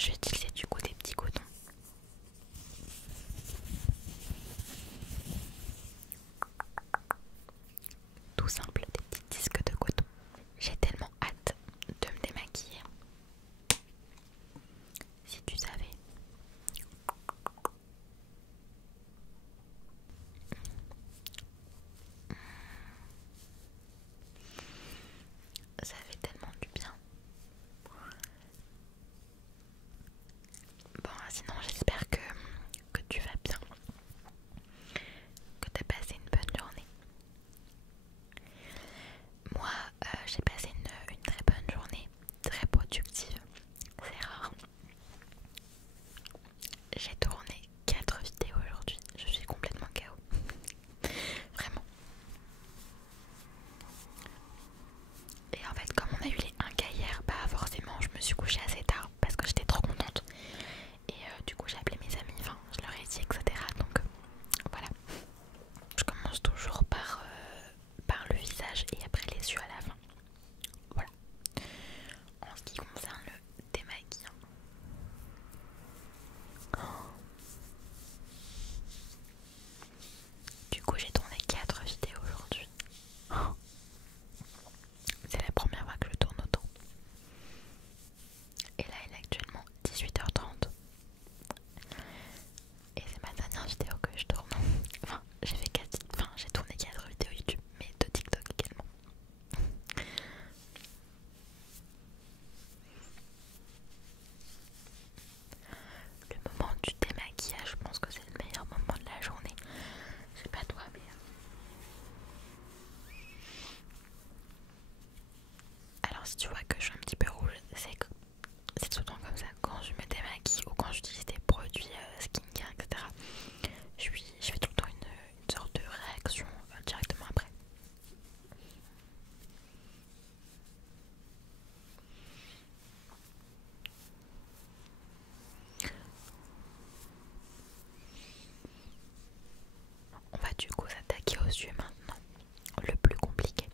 je vais utiliser du coup des petits cotons. Tout simple, des petits disques de coton. J'ai tellement hâte de me démaquiller. Si tu savais. Ça fait tellement du bien. Bon, sinon j'espère que tu vas bien, que tu as passé une bonne journée. Moi, j'ai passé une très bonne journée, très productive. C'est rare. J'ai tourné 4 vidéos aujourd'hui. Je suis complètement KO. Vraiment. Et en fait, comme on a eu les 1K hier, bah forcément je me suis couchée assez tard parce que j'étais trop contente. Et du coup j'ai appelé mes amis, enfin je leur ai dit etc. Donc voilà. Je commence toujours par le visage et après les yeux à la fin. Voilà. En ce qui concerne le démaquillant. Du coup j'ai tourné 4 vidéos aujourd'hui. C'est la première fois que je tourne autant. Et là il est actuellement 18h30. Et c'est ma dernière vidéo que je tourne. Enfin j'ai tourné 4 vidéos YouTube, mais 2 TikTok également. Le moment du démaquillage, je pense que c'est le meilleur moment de la journée. Je sais pas toi, mais alors si tu vois que je suis un petit peu rouge, c'est tout le temps comme ça. Quand je me démaquille ou quand j'utilise des produits skincare, etc. Je fais tout le temps une sorte de réaction directement après. On va du coup s'attaquer aux yeux maintenant. Le plus compliqué.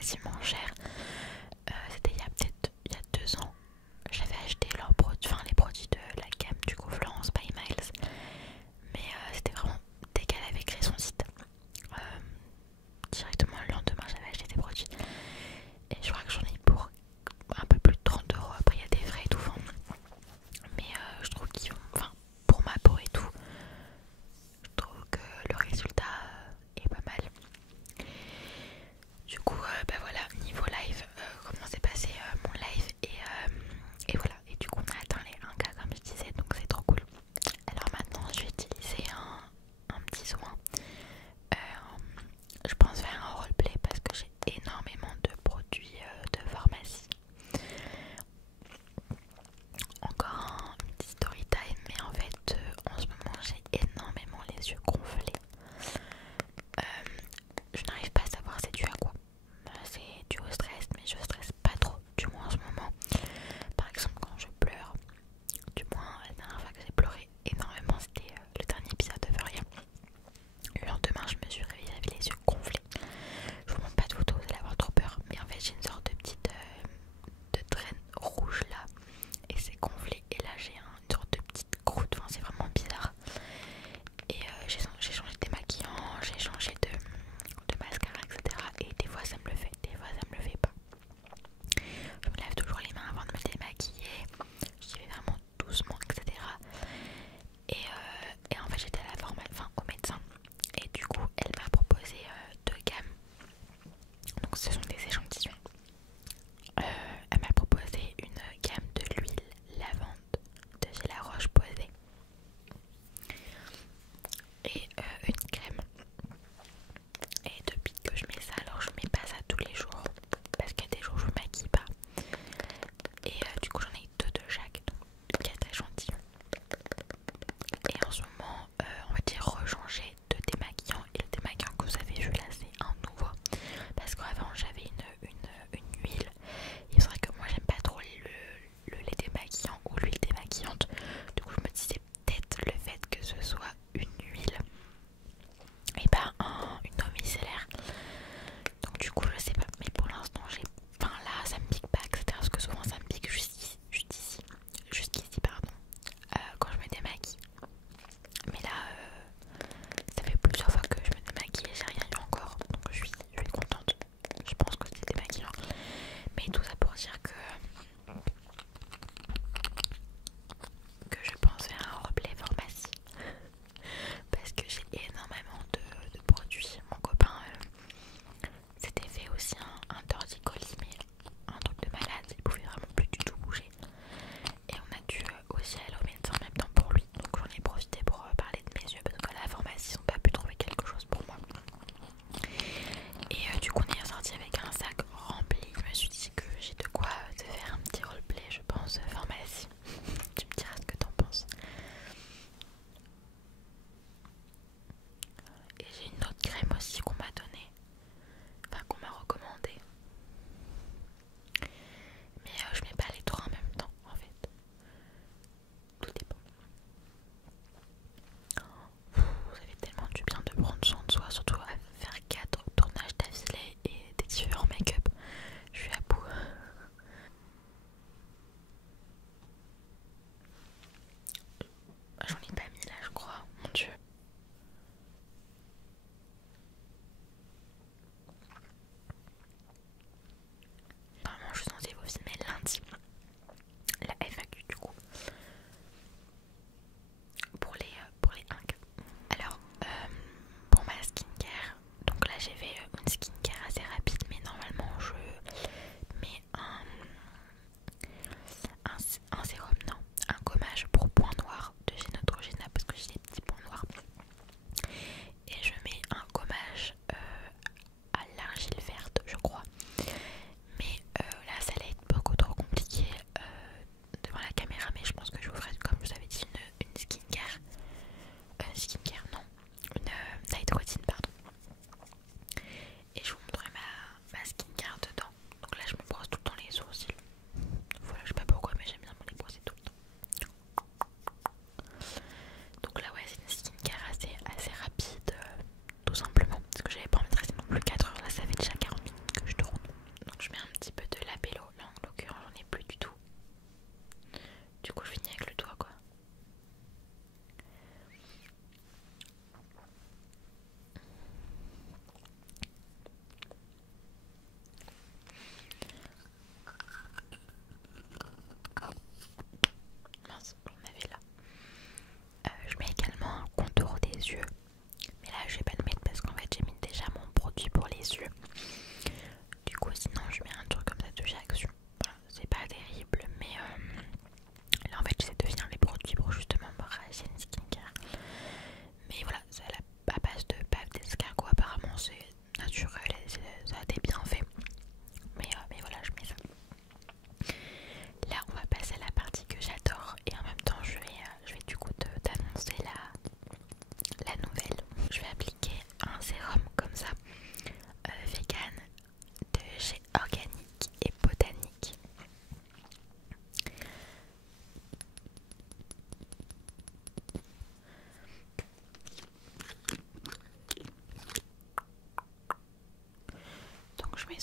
relativement cher. C'était il y a peut-être 2 ans. J'avais acheté leurs produits, enfin les produits de la gamme du coup Florence by Miles. Mais c'était vraiment dès qu'elle avait créé son site. Directement le lendemain j'avais acheté des produits. Et je crois que j'en ai pour un peu plus de 30 €. Après il y a des frais et tout. Mais je trouve qu'ils vont, enfin pour ma peau et tout, je trouve que le résultat est pas mal. Du coup bah voilà, niveau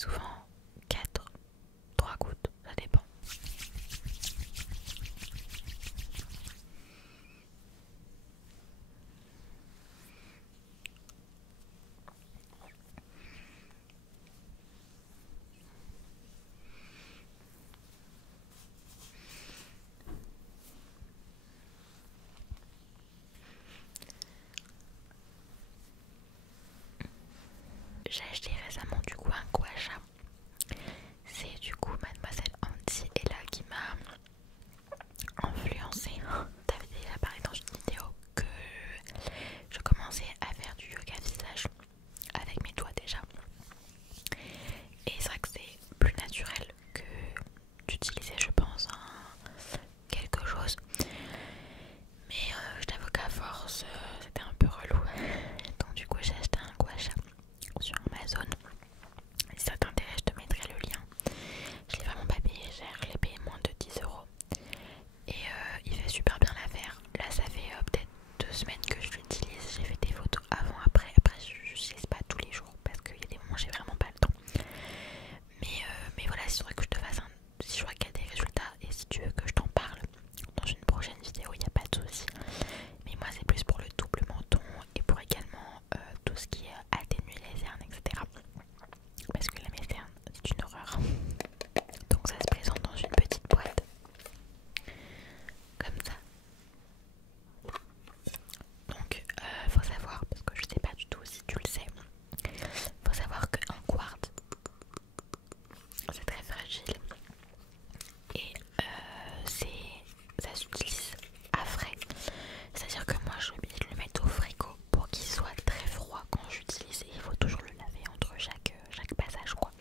souvent 4, 3 gouttes, ça dépend. J'ai acheté récemment du coup un gua sha. C'est du coup mademoiselle Anti Ella qui m'a influencée. T'avais déjà parlé dans une vidéo que je commençais à faire du yoga visage avec mes doigts déjà. Et c'est vrai que c'est plus naturel que d'utiliser je pense quelque chose. Mais je t'avoue qu'à force c'était un peu relou. Donc du coup j'ai acheté un gua sha sur Amazon. Si ça t'intéresse, je te mettrai le lien. Je l'ai vraiment pas payé cher, je l'ai payé moins de 10 euros. Et il fait super bien l'affaire. Là, ça fait peut-être 2 semaines que je l'utilise. J'ai fait des photos avant, après. Après, je n'utilise pas tous les jours parce qu'il y a des moments où j'ai vraiment pas le temps. Mais voilà, c'est vrai que je te fasse un. Si je vois qu'il y a des résultats et si tu veux que je t'en parle dans une prochaine vidéo, il n'y a pas de souci. Mais moi, c'est plus pour le double menton et pour également tout ce qui est atténuer les cernes, etc. Parce que là mes cernes c'est une horreur. Donc ça se présente dans une petite boîte comme ça. Donc faut savoir, parce que je sais pas du tout si tu le sais, faut savoir qu'un quartz c'est très fragile et ça s'utilise à frais. C'est à dire que moi je suis obligée de le mettre au frigo pour qu'il soit très froid quand j'utilise et il faut toujours le laver entre chaque passage quoi.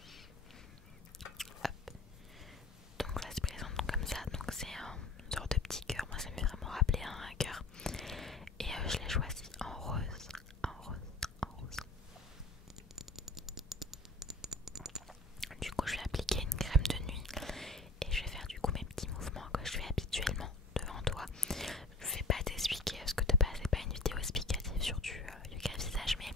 Hop. Donc ça se présente comme ça, donc c'est une sorte de petit cœur, moi ça me fait vraiment rappeler un cœur. Et je l'ai choisi en rose, en rose, en rose. Du coup je vais appliquer une crème de nuit et je vais faire du coup mes petits mouvements que je fais habituellement devant toi. Je vais pas t'expliquer parce que de base c'est pas une vidéo explicative sur du yoga visage, mais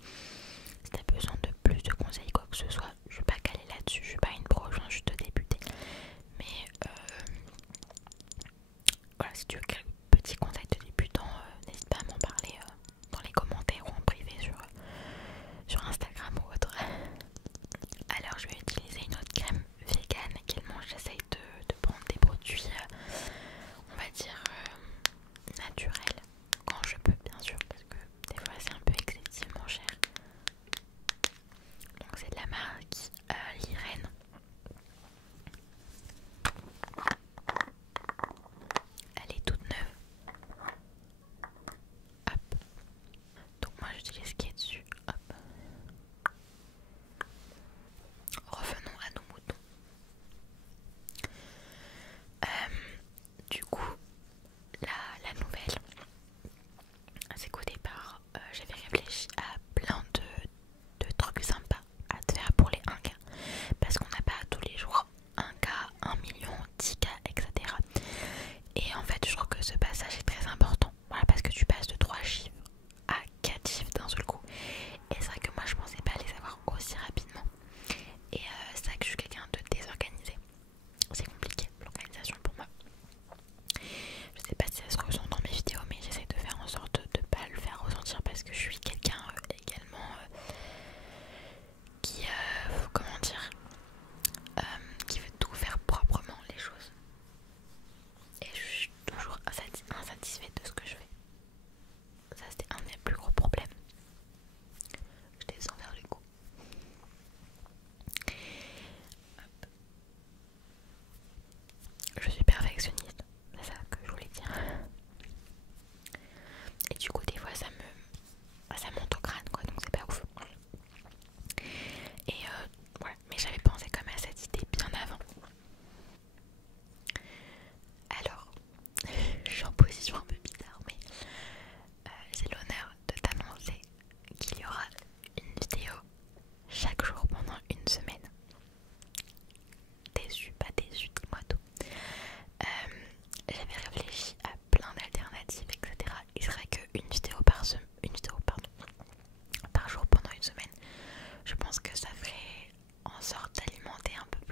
si t'as besoin de plus de conseils quoi que ce soit, je suis pas calée là-dessus, je suis pas une pro, je viens juste de débuter. Mais voilà, si tu veux quelques petits conseils de débutant, n'hésite pas à m'en parler dans les commentaires ou en privé sur Instagram ou autre. Alors je vais utiliser une autre crème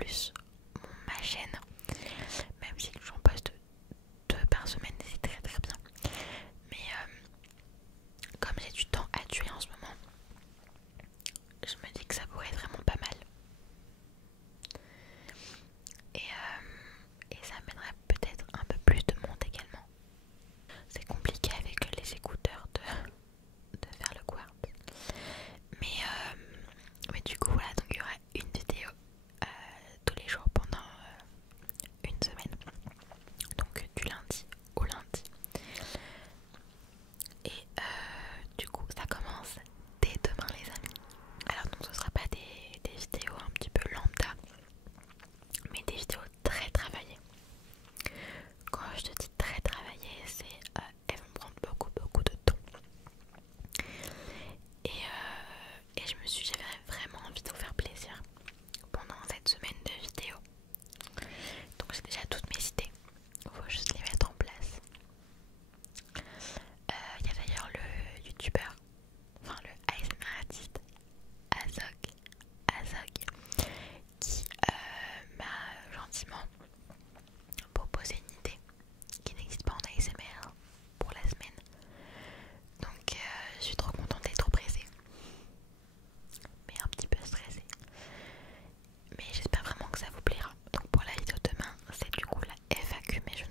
plus ma chaîne, même si j'en poste 2 par semaine, c'est très très bien. Mais comme j'ai du temps à tuer en ce moment, je me dis que ça pourrait être vraiment pas mal. Et ça mènerait peut-être un peu plus de monde également. C'est compliqué avec les écouteurs de faire le quartz. Mais du coup voilà, donc il y aura une vidéo tous les jours pendant une semaine. Donc du lundi au lundi. Et du coup ça commence dès demain les amis. Alors donc ce sera pas des vidéos un petit peu lambda, mais des vidéos très travaillées. Quand je te dis très travaillées, c'est elles vont prendre beaucoup de temps. Et j'avais vraiment envie de vous faire plaisir pendant cette semaine de vidéos. Donc j'ai déjà toutes mes idées, il faut juste les mettre en place. Il y a d'ailleurs le youtubeur, enfin le ASMR artiste Azog qui m'a gentiment proposé une idée qui n'existe pas en ASMR pour la semaine. Donc je suis trop contente et trop pressée, mais un petit peu stressée. Mais j'espère vraiment que ça vous plaira. Donc pour la vidéo de demain, c'est du coup la FAQ, mais je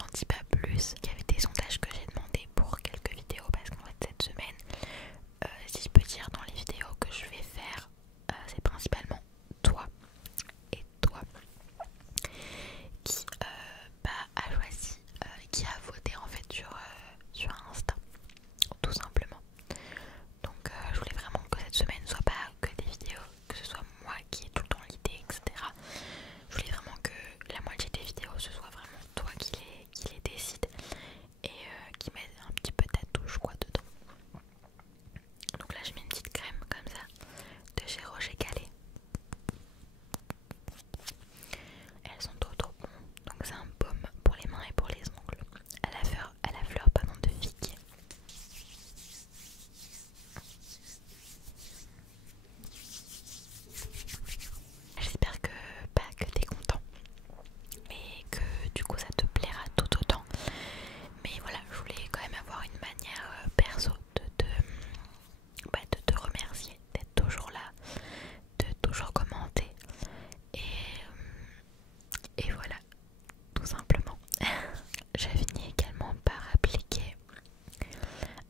n'en dis pas plus. Il y avait des sondages que j'ai demandé pour quelques vidéos parce qu'en fait cette semaine, si je peux dire dans les vidéos que je vais faire, c'est principalement toi et toi qui a choisi, qui a voté en fait sur Insta, tout simplement. Donc je voulais vraiment que cette semaine ne soit pas que des vidéos, que ce soit moi qui ai tout le temps l'idée, etc. Je voulais vraiment que la moitié des vidéos ce soit vraiment toi qui les décide et qui met un petit peu ta touche quoi dedans. Donc là je mets une petite crème comme ça de chez Roger Calais. Elles sont trop bon. Donc c'est un baume pour les mains et pour les ongles à la fleur pardon, de figue. J'espère que t'es content et que du coup ça te plaira tout autant. Mais voilà, je voulais quand même avoir une manière perso de te remercier d'être toujours là, de toujours commenter et voilà, tout simplement. Je finis également par appliquer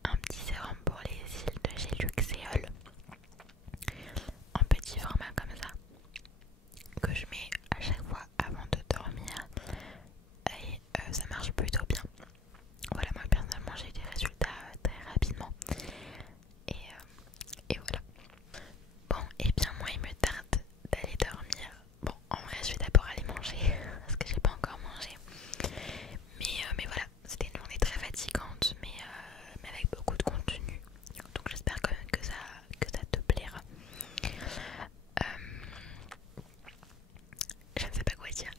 un petit sérum pour les cils de chez Luxéol en petit format comme ça, que je mets à chaque fois avant de dormir et ça marche plutôt bien. Voilà, moi personnellement j'ai eu des résultats très rapidement et voilà. Bon, et bien moi il me tarde d'aller dormir. Bon, en vrai je vais d'abord aller manger parce que j'ai pas encore mangé. Mais voilà, c'était une journée très fatigante mais avec beaucoup de contenu. Donc j'espère quand même que ça te plaira. Je ne sais pas quoi dire.